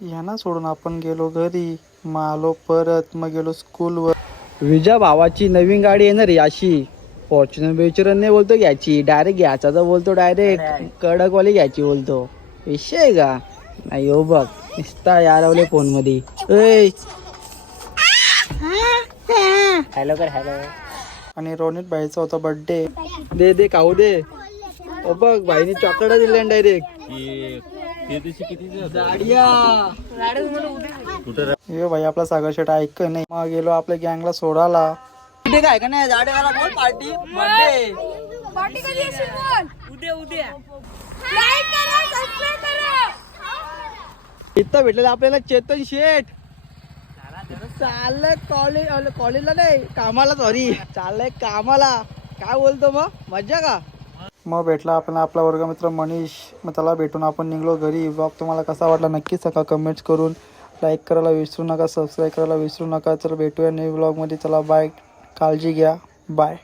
यांना सोडून आपण गेलो घरी. मग आलो परत, मग गेलो स्कूलवर. विजा भावाची नवीन गाडी येणार अशी फॉर्च्युनर बिच्युनर नाही बोलतो घ्यायची, डायरेक्ट घ्यायचा तर बोलतो डायरेक्ट कडकवाली घ्यायची बोलतो. विषय आहे का नाही हो बघ नुसता यारवले फोन मध्ये. हॅलो कर हॅलो. आणि रोनित भाईचा होता बर्थडे. दे दे खाऊ दे. ओ बघ भाईने चॉकलेट दिले डायरेक्ट. ये भाई आपला सागर शेट ऐक नाही. मग गेलो आपल्या गँगला सोडायला. काय का नाही जाडेवाला बोल पार्टी बर्थडे. पार्टी कधी असेल बोल. उद्या लाईक करा, सबस्क्राइब करा. इथं भेटलेलं आपल्याला चेतन शेठ. चाललंय कॉलेजला नाही कामाला, सॉरी चाललंय कामाला. काय बोलतो मग मज्जा का. मग भेटला आपल्याला आपला वर्गमित्र मनीष. मग त्याला भेटून आपण निघलो घरी. ब्लॉग तुम्हाला कसा वाटला नक्कीच सांगा कमेंट्स करून. लाईक करायला विसरू नका, सबस्क्राईब करायला विसरू नका. चला भेटूया न्यू ब्लॉगमध्ये. चला बाय, काळजी घ्या, बाय.